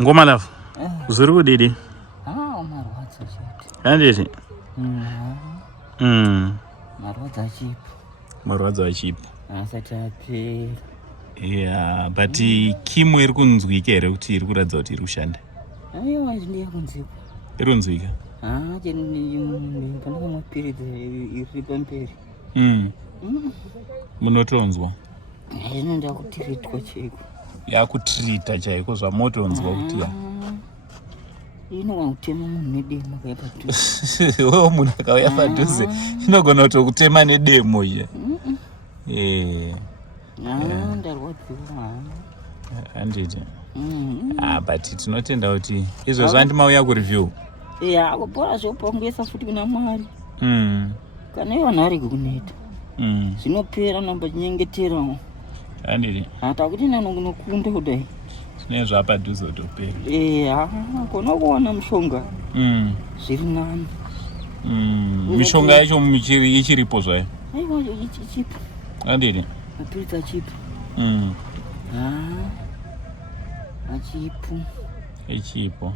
Ngoma love. Zuri kudidi? Marwadza chete. Handiti? Marwadza chipo. Marwadza chipo. Asati apera. Yeah, but Kimu iri kunzwika here kuti iri kuratidza kuti iri kushanda? Aiwa, ndiye kunzwika. Iri kunzwika? Panaka mapiritsi iri pamberi. Munotonzwa? Inoda kutiritwa chaiko. Yakutirita chaiko zvamotonzwa kuti ya? Inogona kutema munhu nedemo akauya padhuze. Wewe munhu akauya padhuze inogona kutokutema nedemo iya. Ndarwadziwa. Handiti? But tinotenda kuti izvozvo handimauya kureview. Kupora zvopongesa futi kuna Mwari. Kana ivo vanhu varege kuneta. Zvinopera namba chinyengeterawo. Handiti? Hata kuti nanokunda kudai. Zvine zvapadhuze kutopera. Kona kuwana mushonga. Zviri nani. Mishonga yacho ichiripo zvayo? Aiwa, ichipo. Handiti? Mapiritsi achipo. Achipo. Ichipo.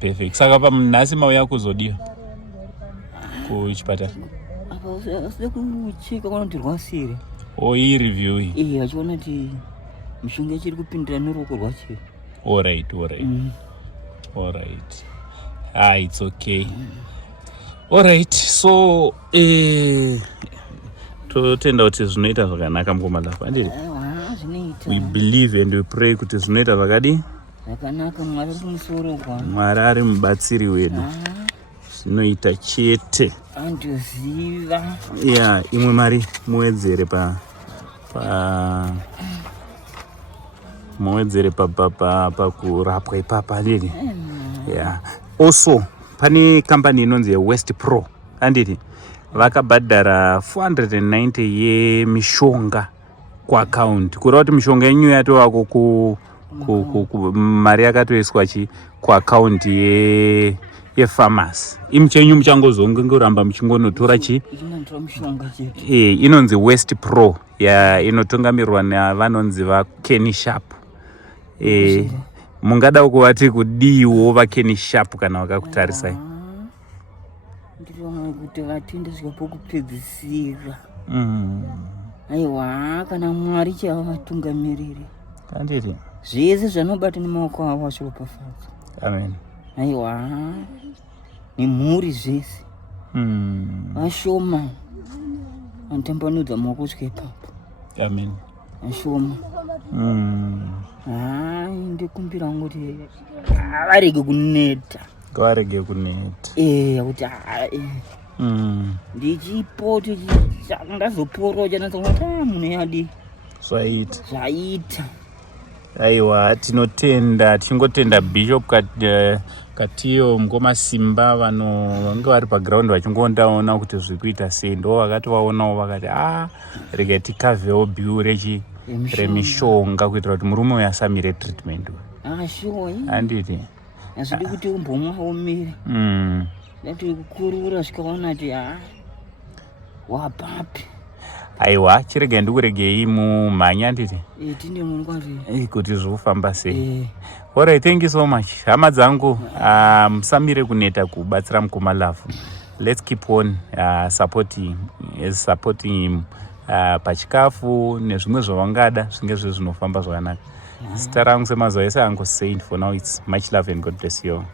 Perfect. Saka pamnhasi mauya kuzodiwa kuchipatara? Apa usida kucheka kana kuti rwasire. Iyi review iyi? Achiona kuti mishonga ichiri kupindira neruoko rwacho. Alright. It's okay. Alright, so totenda kuti zvinoita zvakanaka mukoma lapa. Handiti? Zvinoita. We believe and we pray kuti zvinoita zvakadi? Zvakanaka, Mwari ari kumusoro kwa. Mwari ari mubatsiri wedu. Zvinoita chete. Andoziva. Imwe mari muwedzere pakurapwa ipapa. Handiti? Also pane company inonzi West Pro. Handiti? Vakabhadhara 490 yemishonga kuaccount. Kureva kuti mishonga yenyu yatovako mari yakatoiswa kuaccount yepharmacy. Imi chenyu muchangozonge ngoramba muchingonotora inonzi West Pro. Inotungamirwa navanonzi vaKenny Sharp. Mungada kuvati kudiwo vaKenny Sharp kana vakakutarisai? Ndiriona kuti vatende zvakapokupedzisira. Aiwa, kana Mwari chavatungamiriri. Handiti? Zvese zvanobata nemaoko avo achirofadza. Amen. Aiwa, nemhuri zvese. Vashoma vanotambanudza maoko kusvika ipapo. Amen. Vashoma. Ndikumbira kuti varege kuneta. Ngavarege kuneta. Kuti ndichipo ndazoporo chanatsokuti munhu yadi zvaita. Aiwa, tichingotenda Bishop katiyo mukoma Simba vange vari paground vachingondaona kuti zviri kuita sei, ndo vakati vaonawo vakati rege tikavhewo bill remishonga kuitira kuti murume uyu asamire treatment. Handiti? Hazvidi kuti umbomwaomire. Dati kukurura zvikaona kuti wapapi. Aiwa, chirege ndikuregei mumhanya. Handiti? Tinde munhu kwazvo. Kuti zvofamba sei. Alright, thank you so much. Hama dzangu, musamire kuneta kubatsira mukoma love. Let's keep on supporting him pachikafu nezvimwe zvavangada zvinge zvinofamba zvakanaka. Zita rangu semazuva ese Uncle Saint. For now, it's much love and God bless you all.